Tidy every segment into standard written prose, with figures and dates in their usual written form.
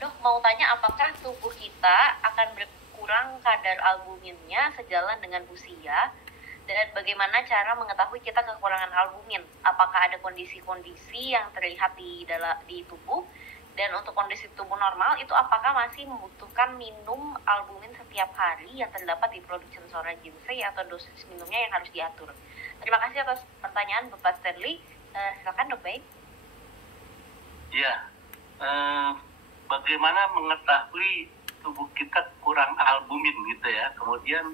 Dok, mau tanya apakah tubuh kita akan berkurang kadar albuminnya sejalan dengan usia? Dan bagaimana cara mengetahui kita kekurangan albumin? Apakah ada kondisi-kondisi yang terlihat di tubuh? Dan untuk kondisi tubuh normal itu apakah masih membutuhkan minum albumin setiap hari yang terdapat di produk sensora ginseng atau dosis minumnya yang harus diatur? Terima kasih atas pertanyaan Bapak Stanley. Silakan Dok Baik. Ya, bagaimana mengetahui tubuh kita kurang albumin gitu ya? Kemudian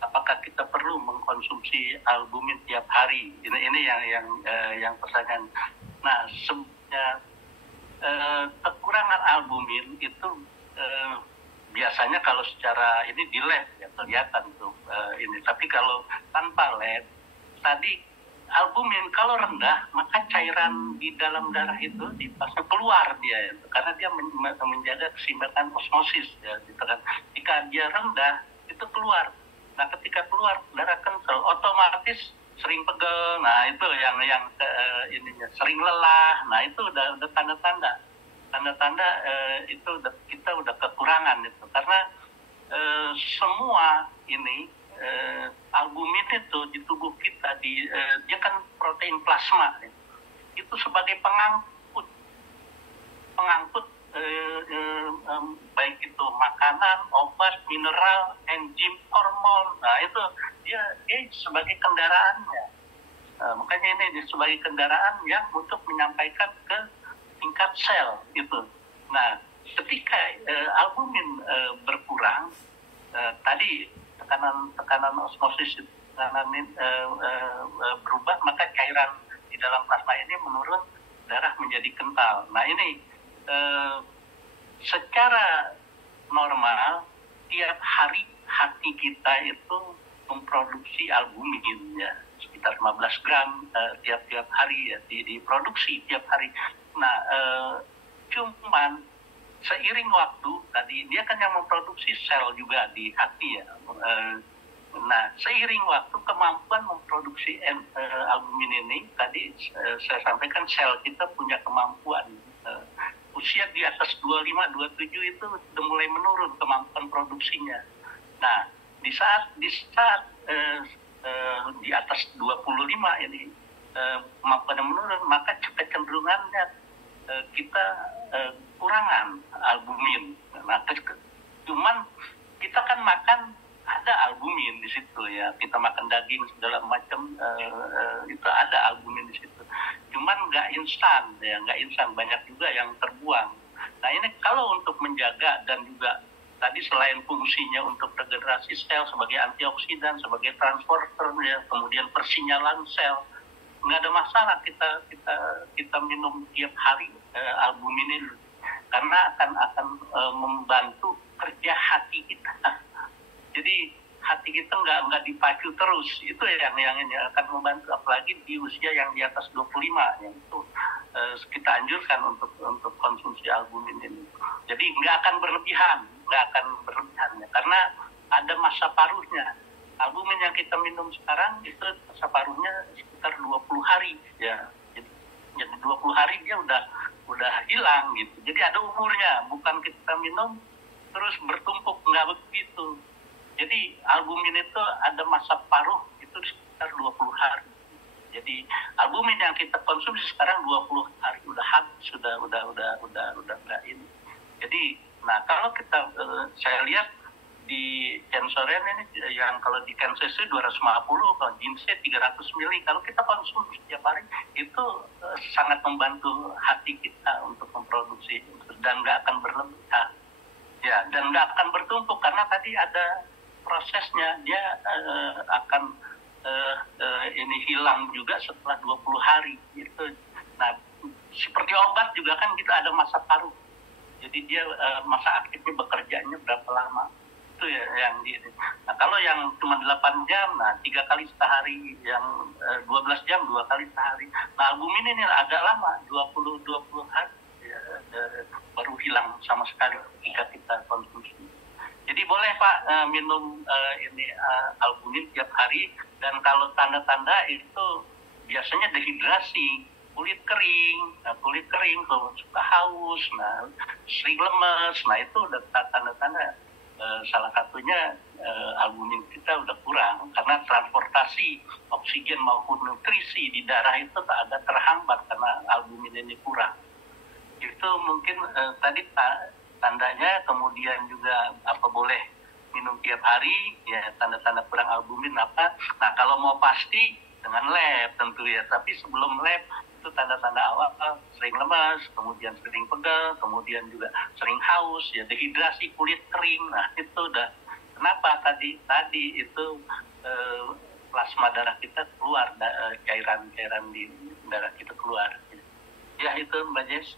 apakah kita perlu mengkonsumsi albumin tiap hari? Ini yang pertanyaan. Nah, sebenarnya kekurangan albumin itu biasanya kalau secara ini di lab ya kelihatan tuh ini. Tapi kalau tanpa lab, tadi albumin kalau rendah maka cairan di dalam darah itu dipasang keluar dia itu, karena dia menjaga keseimbangan osmosis ya, gitu kan. Jika dia rendah itu keluar. Nah ketika keluar darah kental otomatis sering pegel. Nah itu yang ininya sering lelah. Nah itu udah tanda-tanda itu kita udah kekurangan itu, karena semua ini albumin itu di tubuh kita dia kan protein plasma ya. Itu sebagai pengangkut baik itu makanan, obat, mineral, enzim, hormon. Nah itu dia sebagai kendaraannya. Makanya ini sebagai kendaraan yang untuk menyampaikan ke tingkat sel gitu. Nah ketika albumin berkurang, tadi tekanan osmosis berubah, maka cairan di dalam plasma ini menurun, darah menjadi kental. Nah ini secara normal tiap hari hati kita itu memproduksi albumin ya sekitar 15 gram tiap hari ya diproduksi tiap hari. Nah cuman seiring waktu tadi dia kan yang memproduksi sel juga di hati ya. Nah seiring waktu kemampuan memproduksi albumin ini tadi saya sampaikan sel kita punya kemampuan usia di atas 25-27 itu sudah mulai menurun kemampuan produksinya. Nah di saat di atas 25 ini kemampuannya menurun, maka kecenderungannya kita kurangan albumin. Nah, cuman kita kan makan ada albumin di situ ya. Kita makan daging segala macam itu ada albumin di situ. Cuman nggak instan ya, nggak instan, banyak juga yang terbuang. Nah ini kalau untuk menjaga dan juga tadi selain fungsinya untuk regenerasi sel sebagai antioksidan, sebagai transporter ya, kemudian persinyalan sel, nggak ada masalah kita minum tiap hari albumin ini, karena akan membantu kerja hati kita. Jadi hati kita nggak dipacu terus, itu yang ini akan membantu, apalagi di usia yang di atas 25 yang itu kita anjurkan untuk konsumsi albumin ini. Jadi nggak akan berlebihan ya, karena ada masa paruhnya. Albumin yang kita minum sekarang itu masa paruhnya sekitar 20 hari ya. Jadi 20 hari dia udah hilang gitu. Jadi ada umurnya, bukan kita minum terus bertumpuk, nggak begitu. Jadi albumin itu ada masa paruh itu sekitar 20 hari. Jadi albumin yang kita konsumsi sekarang 20 hari udah habis, sudah enggak ini. Jadi nah kalau kita saya lihat di Kensoren ini yang kalau di Kenses 250, kalau ginseng 300 mili, kalau kita konsumsi setiap hari itu sangat membantu hati kita untuk memproduksi dan nggak akan berlebihan ya, dan nggak akan bertumpuk karena tadi ada prosesnya, dia akan ini hilang juga setelah 20 hari gitu. Nah seperti obat juga kan kita ada masa paruh, jadi dia masa aktifnya bekerjanya berapa lama itu ya yang nah kalau yang cuma 8 jam, nah 3 kali sehari, yang 12 jam 2 kali sehari. Nah albumin ini agak lama, 20 hari ya, baru hilang sama sekali ketika kita konsumsi. Jadi boleh Pak minum albumin tiap hari, dan kalau tanda-tanda itu biasanya dehidrasi kulit kering tuh suka haus, nah sering lemes, nah itu udah tanda-tanda salah satunya albumin kita udah kurang karena transportasi oksigen maupun nutrisi di darah itu tak ada terhambat karena albumin ini kurang. Itu mungkin tadi tandanya, kemudian juga apa boleh minum tiap hari, ya tanda-tanda kurang albumin apa. Nah kalau mau pasti dengan lab tentu ya, tapi sebelum lab itu tanda-tanda awal sering lemas, kemudian sering pegel, kemudian juga sering haus, ya dehidrasi, kulit kering. Nah itu udah kenapa tadi itu plasma darah kita keluar, cairan di darah kita keluar. Ya itu Mbak Jess.